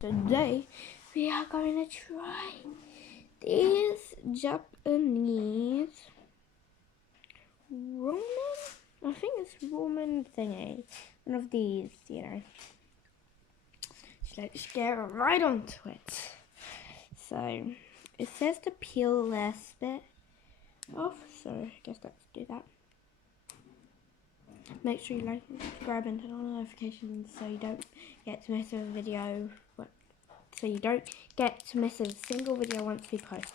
Today we are going to try these Japanese ramen. I think it's ramen thingy. One of these, you know. So let's get right onto it. So it says to peel this bit off, so I guess let's do that. Make sure you like, subscribe and turn on notifications so you don't get to miss a video. So you don't get to miss a single video once we post.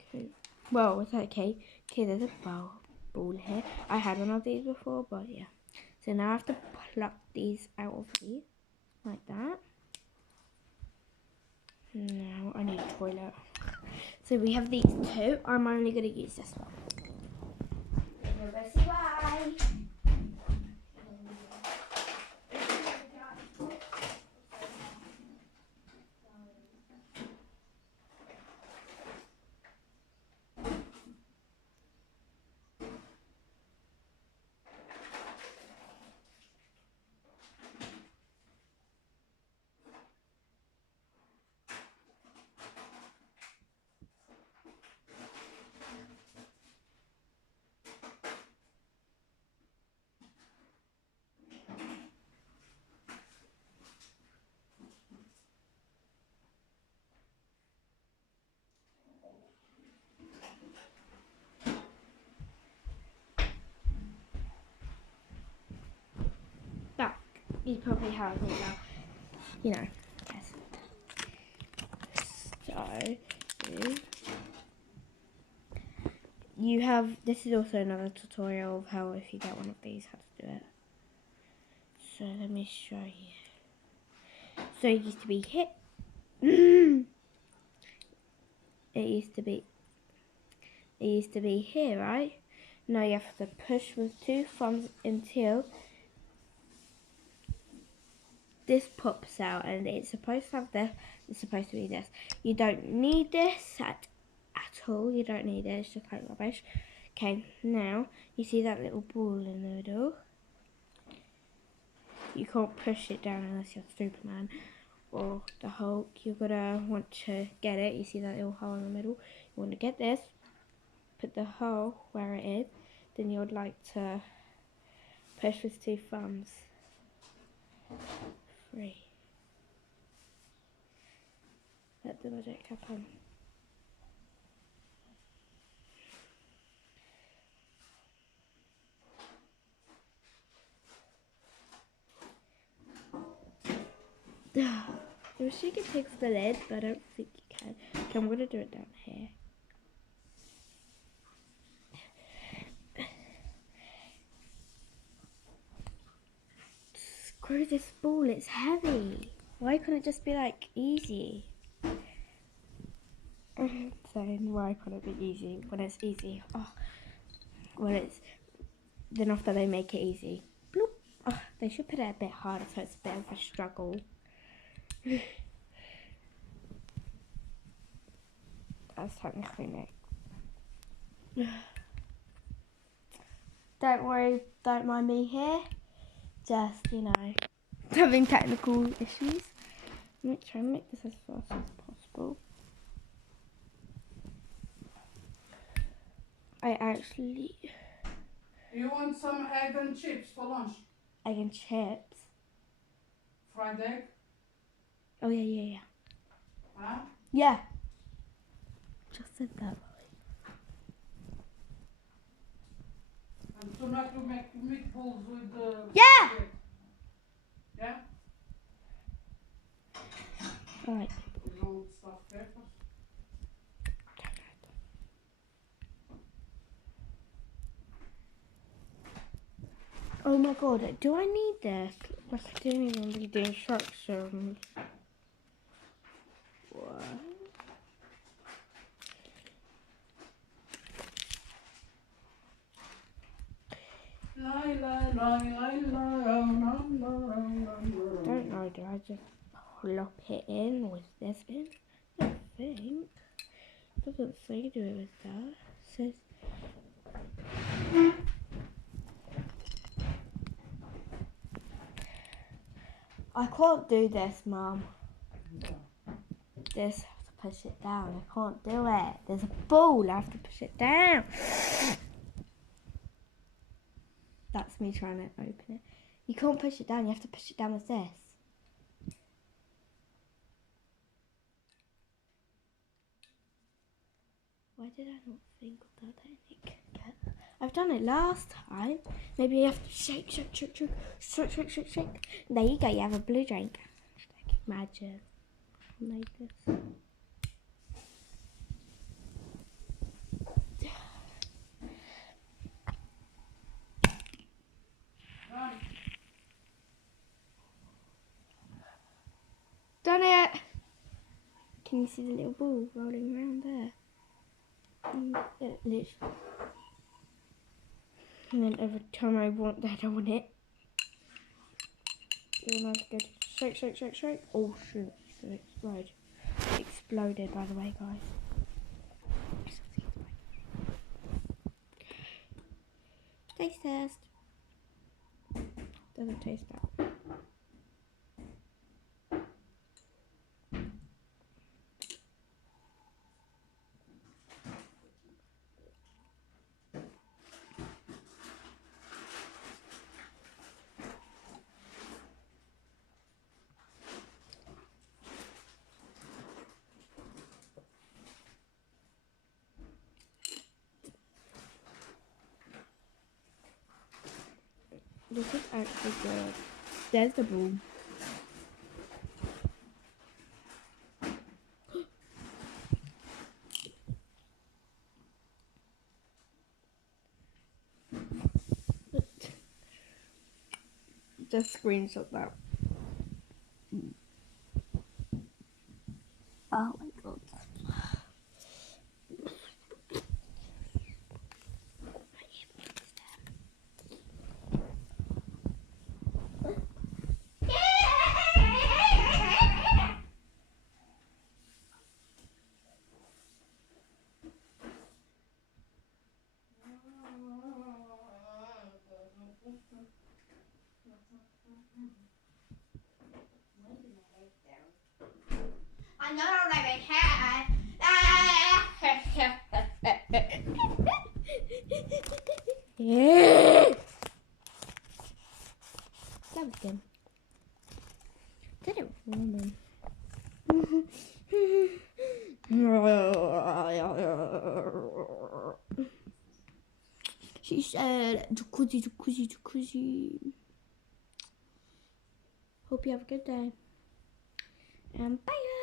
Okay. Well, it's okay. Okay, there's a ball here. I had one of these before, but yeah. So now I have to pluck these out of these, like that. Now I need a toilet. So we have these two. I'm only going to use this one. Let's see why. That is probably how I think now. You know, yes. So you have, this is also another tutorial of how, if you get one of these, how to do it. So let me show you. So it used to be hit. It used to be here, right? Now you have to push with two thumbs until this pops out, and it's supposed to have this. It's supposed to be this. You don't need this at all. You don't need it. It's just like rubbish. Okay, now you see that little ball in the middle. You can't push it down unless you're Superman or the Hulk. You're gonna want to get it. You see that little hole in the middle. You want to get this. Put the hole where it is. Then you would like to push with two thumbs. 3. Let the magic happen. I wish you could fix the lid, but I don't think you can. Okay, I'm gonna do it down here. Screw this ball, it's heavy. Why couldn't it just be like easy? Saying why couldn't it be easy when it's easy? Oh, when it's enough that they make it easy. Bloop. Oh, they should put it a bit harder so it's a bit of a struggle. That's technically me. Don't worry, don't mind me here. Just, you know, having technical issues. I'm going to try and make this as fast as possible. I actually... You want some egg and chips for lunch? Egg and chips? Fried egg? Oh, yeah. Huh? Yeah. Just said that, Molly. And tomato meatballs with the... Yeah! Egg. Yeah? Alright. You don't stuff peppers? Oh my god, do I need this? Like, I didn't even read the instructions. What? Don't know, do I just plop it in with this in? I think. It doesn't say do it with that. It says... I can't do this, Mum. This, I have to push it down. I can't do it. There's a ball. I have to push it down. That's me trying to open it. You can't push it down. You have to push it down with this. Why did I not think of that technique? I've done it last time. Maybe you have to shake, shake, shake, shake, shake, shake, shake, shake. There you go. You have a blue drink. Magic. Like this. Done it! Can you see the little ball rolling around there? Literally. And then every time I want that, I want it. Then I go to shake, shake, shake, shake. Oh shoot, it's gonna explode. It exploded, by the way, guys. Taste test. Doesn't taste that. This is actually good. There's the ball. Just screenshot that. Oh my god. I know I like my cat. That was good. Did it warm She said, jacuzzi, jacuzzi, jacuzzi. Hope you have a good day. And bye.